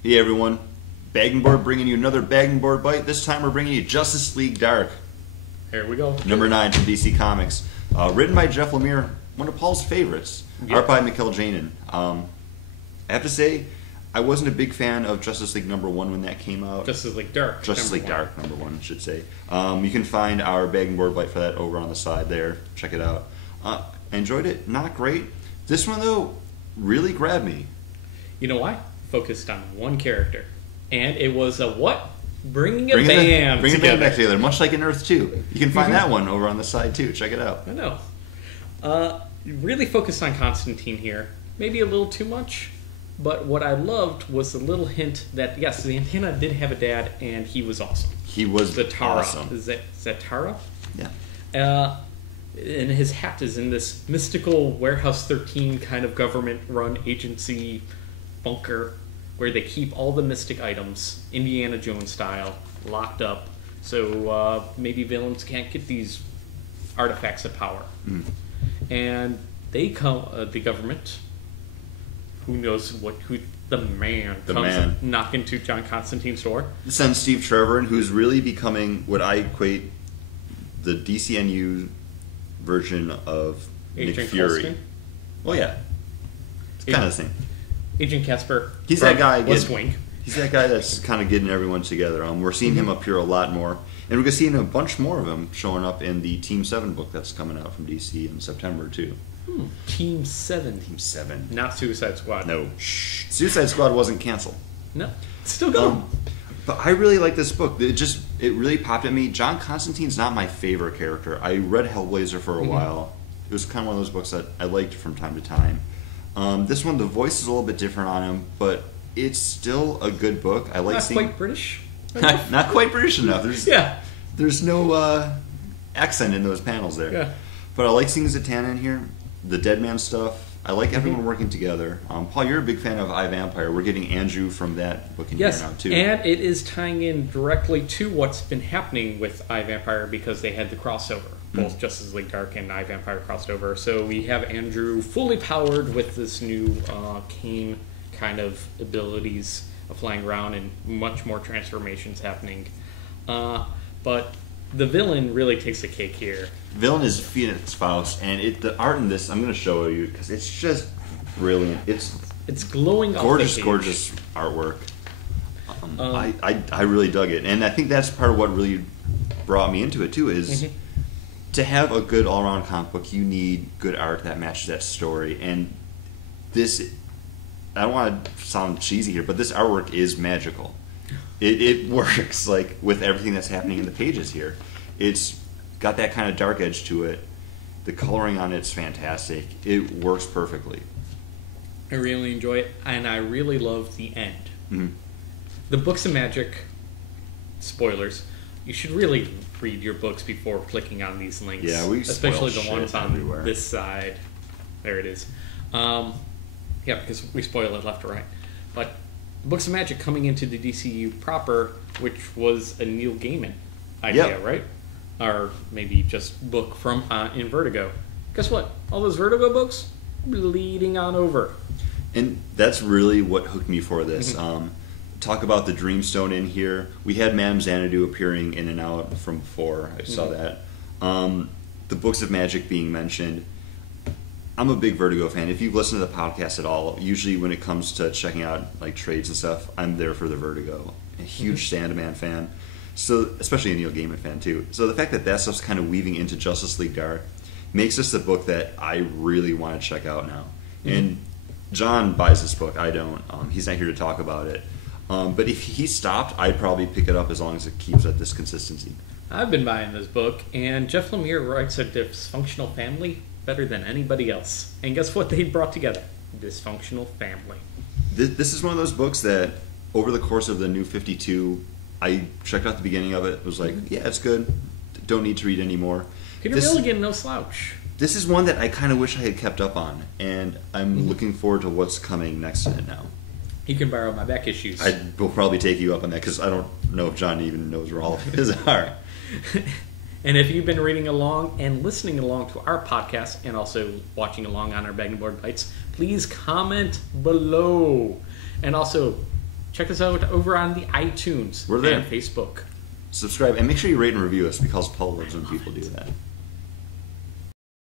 Hey everyone, Bagging Board bringing you another Bagging Board bite. This time we're bringing you Justice League Dark. Here we go. Number 9 from DC Comics. Written by Jeff Lemire, one of Paul's favorites. Yep. Art by Mikkel Janin. I have to say, I wasn't a big fan of Justice League number 1 when that came out. Justice League Dark. Justice League Dark number 1, I should say. You can find our Bagging Board bite for that over on the side there. Check it out. I enjoyed it. Not great. This one, though, really grabbed me. You know why? Focused on one character. And it was a what? Bringing a band Bring a together. band back together, much like in Earth 2. You can find that one over on the side, too. Check it out. I know. Really focused on Constantine here. Maybe a little too much. But what I loved was the little hint that, yes, the Antenna did have a dad, and he was awesome. He was Zatara. awesome. Is that Tara? Yeah. And his hat is in this mystical Warehouse 13 kind of government-run agency bunker where they keep all the mystic items, Indiana Jones style, locked up, so maybe villains can't get these artifacts of power. Mm. And they come, the government, who knows who the man comes and knock into John Constantine's door. Sends Steve Trevor in, who's really becoming what I equate the DCNU version of Agent Nick Fury. Coulson? Well, yeah. It's kind of the same. Agent Casper. He's that guy. West Wing. He's that guy that's kind of getting everyone together. We're seeing him up here a lot more. And we're going to see a bunch more of him showing up in the Team 7 book that's coming out from DC in September, too. Team 7. Team 7. Not Suicide Squad. No. Shh. Suicide Squad wasn't canceled. No. It's still going. But I really like this book. It really popped at me. John Constantine's not my favorite character. I read Hellblazer for a while. It was kind of one of those books that I liked from time to time. This one, the voice is a little bit different on him, but it's still a good book. I like Not seeing... quite British. not quite British enough. There's no accent in those panels there. Yeah. But I like seeing Zatanna in here. The Dead Man stuff. I like everyone working together. Paul, you're a big fan of iVampire. We're getting Andrew from that book in here now, too. And it is tying in directly to what's been happening with iVampire because they had the crossover. Both Justice League Dark and iVampire crossed over. So we have Andrew fully powered with this new cane kind of abilities of flying around and much more transformations happening. But the villain really takes the cake here. Villain is Phoenix Faust, and the art in this, I'm going to show you because it's just brilliant. It's glowing gorgeous, off the page. Gorgeous artwork. I really dug it, and I think that's part of what really brought me into it too. Is to have a good all-around comic book, you need good art that matches that story. And this, I don't want to sound cheesy here, but this artwork is magical. It works like with everything that's happening in the pages here. It's got that kind of dark edge to it. The coloring on it's fantastic. It works perfectly. I really enjoy it, and I really love the end. Mm-hmm. The Books of Magic, spoilers, you should really read your books before clicking on these links. Yeah, we especially spoil the ones shit on everywhere. this side. There it is. Yeah, because we spoil it left to right. But Books of Magic coming into the DCU proper, which was a Neil Gaiman idea, right? Or maybe just book from in Vertigo. Guess what? All those Vertigo books bleeding on over. And that's really what hooked me for this. Talk about the Dreamstone in here. We had Madame Xanadu appearing in and out from before. I saw that. The Books of Magic being mentioned. I'm a big Vertigo fan. If you've listened to the podcast at all, usually when it comes to checking out like trades and stuff, I'm there for the Vertigo. A huge Sandman fan. So, especially a Neil Gaiman fan too. So the fact that that stuff's kind of weaving into Justice League Dark makes this a book that I really want to check out now. And John buys this book. I don't. He's not here to talk about it. But if he stopped, I'd probably pick it up as long as it keeps at this consistency. I've been buying this book, and Jeff Lemire writes a dysfunctional family better than anybody else. And guess what they brought together? Dysfunctional family. This is one of those books that, over the course of the New 52, I checked out the beginning of it. Was like, yeah, it's good. Don't need to read anymore. Peter Milligan, no slouch. This is one that I kind of wish I had kept up on, and I'm looking forward to what's coming next in it now. You can borrow my back issues. I will probably take you up on that because I don't know if John even knows where all of his are. And if you've been reading along and listening along to our podcast and also watching along on our Bagging Board Bites, please comment below. And also, check us out over on the iTunes We're there. and Facebook. Subscribe and make sure you rate and review us because Paul loves when people do that.